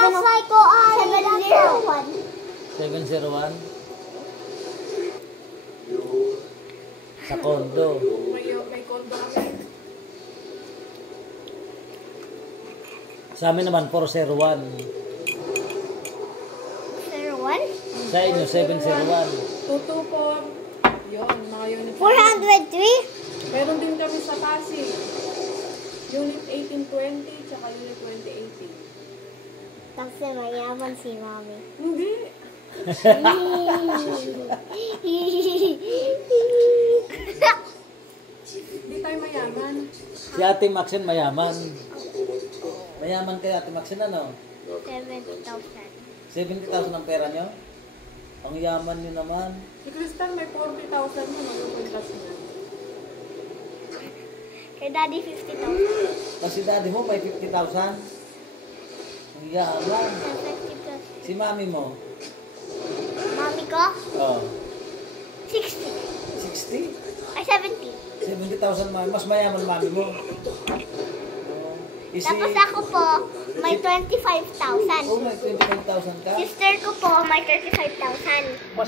pinasay ko ay 701. 701? Sa kondo. May kondo kami. Sa amin naman, 401. 01? Sa inyo, 701. 224. Yun, mga unit. 403? Meron din kami sa Pasig. Unit 1820, tsaka unit 2080. Kasi mayaman si Mami. Hindi. Hindi tayo mayaman. Si Ate Maxine mayaman. Mayaman kayo, Ate Maxine, ano? 70,000. 70,000 ang pera nyo? Ang yaman nyo naman. Si Crystal may 40,000 mo, nag-plus niya. Kay Daddy 50,000. Kasi daddy mo may 50,000. Ang yaman. 50,000. Si mami mo? Mami ko? Oh. 60. 60? Ay, 70. 70,000 mami. Mas mayaman mami mo. Oh. Tapos ako po, may 25,000. Oh, may 25,000 ka? Sister ko po, may 35,000. Mas